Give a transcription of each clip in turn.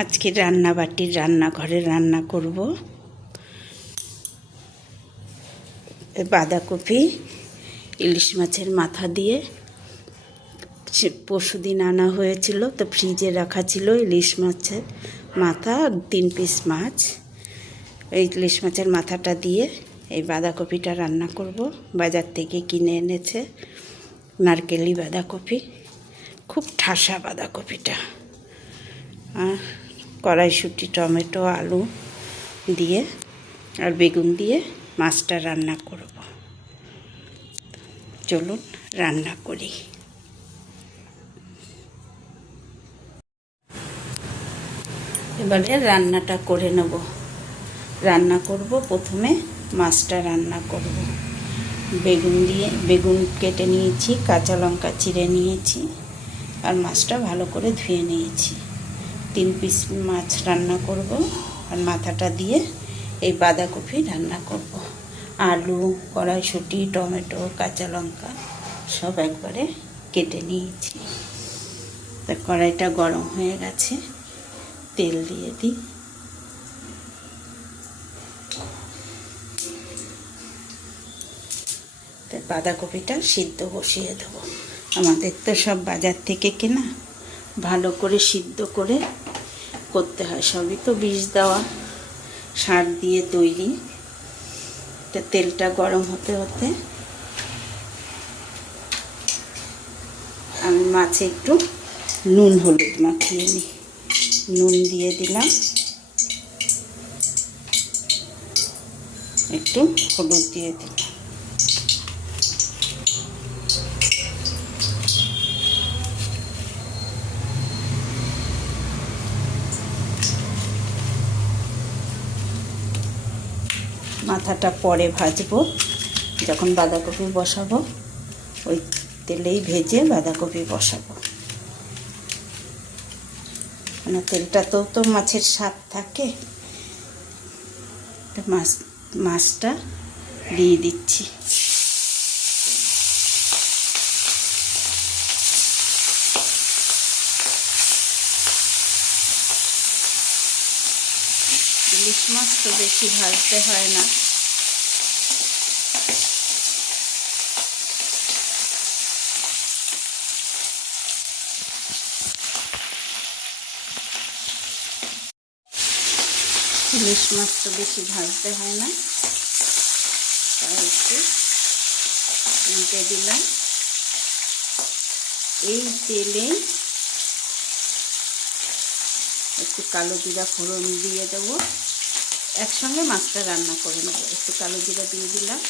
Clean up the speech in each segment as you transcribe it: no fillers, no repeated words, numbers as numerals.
আজকে রান্নাবাটির রান্নাঘরে রান্না করব বাঁধাকপি ইলিশ মাছের মাথা দিয়ে। পরশুদিন আনা হয়েছিল, তো ফ্রিজে রাখা ছিল ইলিশ মাছের মাথা, 3 পিস মাছ। এই ইলিশ মাছের মাথাটা দিয়ে এই বাঁধাকপিটা রান্না করব। বাজার থেকে কিনে এনেছে নারকেলি বাঁধাকপি, খুব ঠাসা বাঁধাকপিটা। আর কড়াইশুঁটি, টমেটো, আলু দিয়ে আর বেগুন দিয়ে মাছটা রান্না করব। চলুন রান্না করি। এবারে রান্নাটা করে নেব। রান্না করব, প্রথমে মাছটা রান্না করব। বেগুন কেটে নিয়েছি, কাঁচা লঙ্কা চিড়ে নিয়েছি, আর মাছটা ভালো করে ধুয়ে নিয়েছি। 3 পিস মাছ রান্না করব, আর মাথাটা দিয়ে এই বাঁধাকপি রান্না করব। আলু, কড়াইশুঁটি, টমেটো, কাঁচা লঙ্কা সব একবারে কেটে নিয়েছি। তা কড়াইটা গরম হয়ে গেছে, তেল দিয়ে দিই। তা বাঁধাকপিটা সিদ্ধ বসিয়ে দেবো। আমাদের তো সব বাজার থেকে কেনা, ভালো করে সিদ্ধ করে করতে হয়। সবই তো বিষ দেওয়া, সার দিয়ে তৈরি। তা তেলটা গরম হতে হতে আমি মাছে একটু নুন হলুদ মাখিয়ে নিই। নুন দিয়ে দিলাম, একটু হলুদ দিয়ে দিলাম। মাথাটা পরে ভাজবো, যখন বাঁধাকপি বসাবো ওই তেলেই ভেজে বাঁধাকপি বসাবো। মানে তেলটাতেও তো মাছের স্বাদ থাকে। তো মাছটা দিয়ে দিচ্ছি। ইলিশ মাছ তো বেশি ভাজতে হয় না। ইলিশ মাছ তো বেশি ভাজতে হয় না, তাই একটু উল্টে দিলাম। এই তেলে একটু কালো জিরা ফোড়ন দিয়ে দেবো। একসঙ্গে মাছটা রান্না করে নেব। একটু কালো জিরা দিয়ে দিলাম,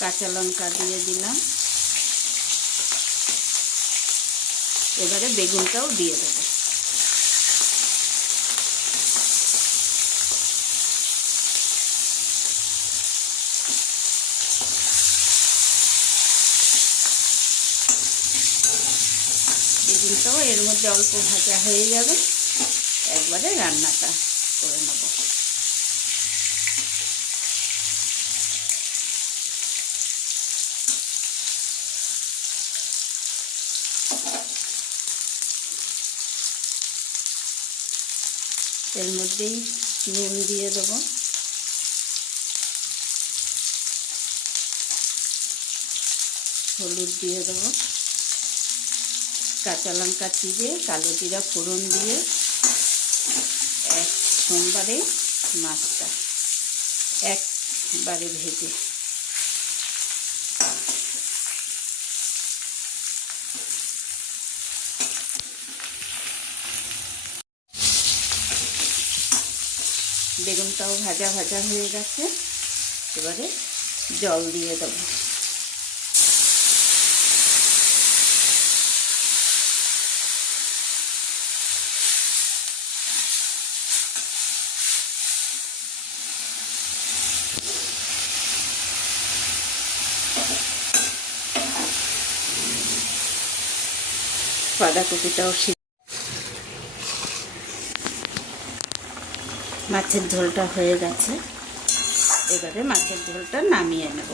কাঁচা লঙ্কা দিয়ে দিলাম। এবারে বেগুনটাও দিয়ে দেবো। বেগুনটাও এর মধ্যে অল্প ভাজা হয়ে যাবে, একবারে রান্নাটা করে নেব। এর মধ্যেই নুন দিয়ে দেবো, হলুদ দিয়ে দেবো, কাঁচা লঙ্কা চিড়ে, কালো জিরা ফোড়ন দিয়ে সোমবারে মাছটা একবারে ভেজে বেগুনটাও ভাজা ভাজা হয়ে গেছে। এবারে জল দিয়ে দেবো। বাঁধাকপিটাও মাছের ঝোলটা হয়ে গেছে। এবারে মাছের ঝোলটা নামিয়ে নেব।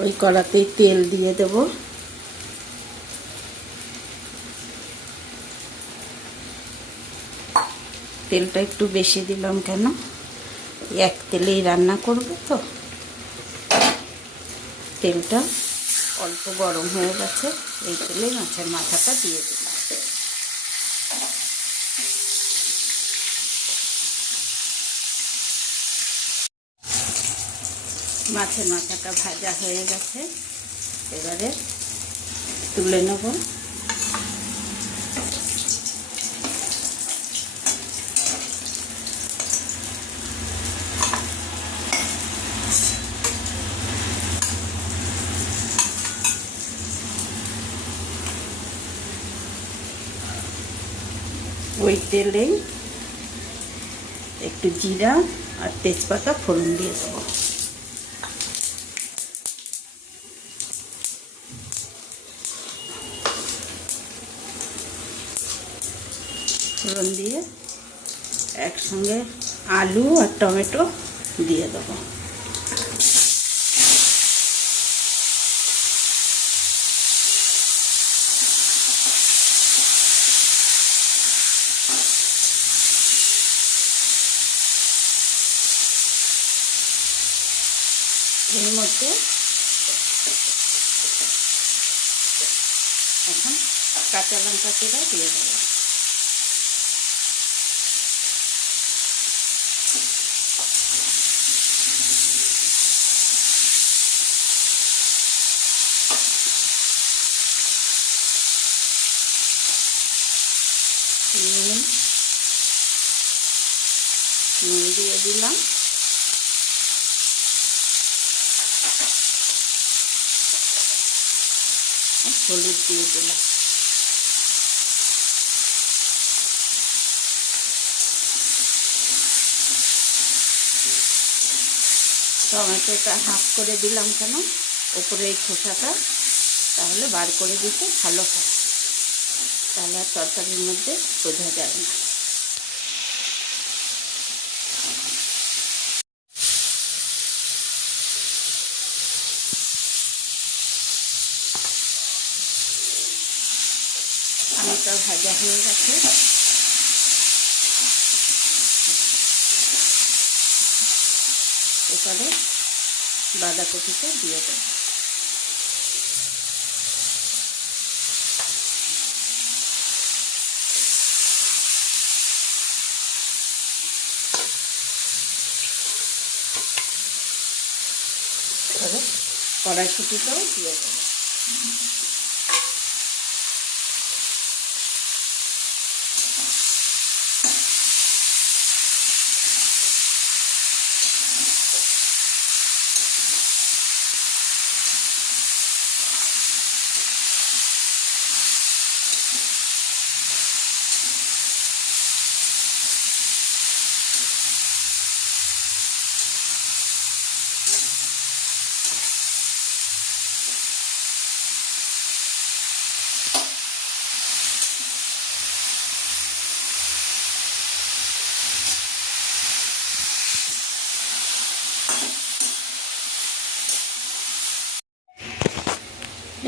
ওই কড়াতেই তেল দিয়ে দেব। তেলটা একটু বেশি দিলাম কেন, এক তেলেই রান্না করব তো। তেলটা অল্প গরম হয়ে গেছে, এই তেলে মাছের মাথাটা দিয়ে দিলাম। মাছের মাথাটা ভাজা হয়ে গেছে, এবারে তুলে নেব। ওই তেলেই একটু জিরা আর তেজপাতা ফোড়ন দিয়ে দেবো। ফোড়ন দিয়ে একসঙ্গে আলু আর টমেটো দিয়ে দেবো। এর মধ্যে এখন কাঁচা লঙ্কা চিরা দিয়ে দেবো। নুন দিয়ে দিলাম, হলুদ দিয়ে দিলাম। টমেটোটা হাফ করে দিলাম কেন, ওপরে এই খোসাটা তাহলে বার করে দিতে ভালো হয়, তাহলে আর তরকারির মধ্যে বোঝা যায় না। আলুটা ভাজা হয়ে গেছে, এবারে বাঁধাকপিটা দিয়ে দেবো। এবারে কড়াইশুঁটিটাও দিয়ে দেবো।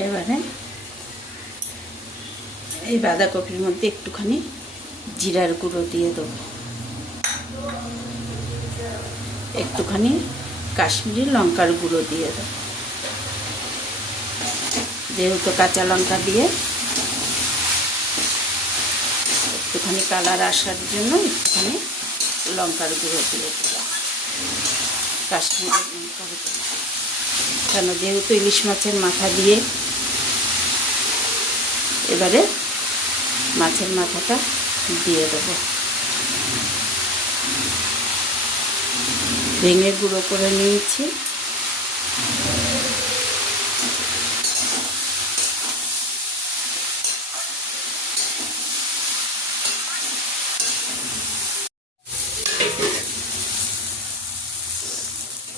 এবারে এই বাঁধাকপির মধ্যে একটুখানি জিরার গুঁড়ো দিয়ে দেবো, একটুখানি কাশ্মীরি লঙ্কার গুঁড়ো দিয়ে দেবো। যেহেতু কাঁচা লঙ্কা দিয়ে একটুখানি কালার আসার জন্য একটুখানি লঙ্কার গুঁড়ো দিয়ে দিলাম, কাশ্মীরি লঙ্কার গুঁড়ো। কেন, যেহেতু ইলিশ মাছের মাথা দিয়ে, এবারে মাছের মাথাটা দিয়ে দেবো। ভেঙে গুঁড়ো করে নিয়েছি।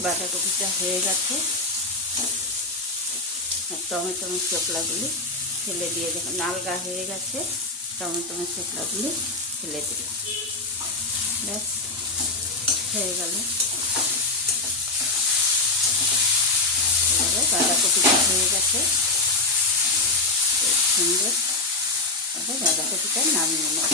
বাঁধাকপিটা হয়ে গেছে, টমেটো চোকলাগুলি ফেলে দিয়ে দেবো। নালগা হয়ে গেছে, টমেটো চোকলাগুলি ফেলে দিলাম, ব্যাস হয়ে গেল। এবারে বাঁধাকপিটা হয়ে গেছে সুন্দর। এবার বাঁধাকপিটা নামিয়ে নেব।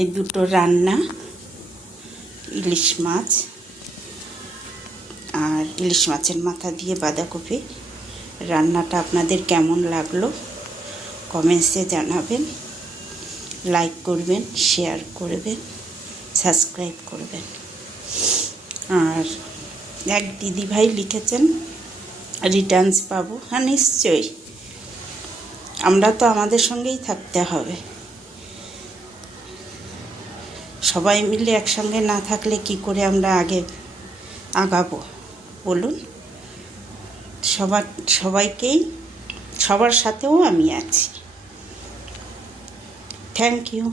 এই দুটো রান্না, ইলিশ মাছ আর ইলিশ মাছের মাথা দিয়ে বাঁধাকপি রান্নাটা আপনাদের কেমন লাগলো কমেন্টসে জানাবেন। লাইক করবেন, শেয়ার করবেন, সাবস্ক্রাইব করবেন। আর এক দিদিভাই লিখেছেন রিটার্নস পাবো। হ্যাঁ, নিশ্চয়ই, আমরা তো আমাদের সঙ্গেই থাকতে হবে। সবাই মিলে একসঙ্গে না থাকলে কি করে আমরা আগাবো বলুন? সবাইকেই, সবার সাথেও আমি আছি। Thank you.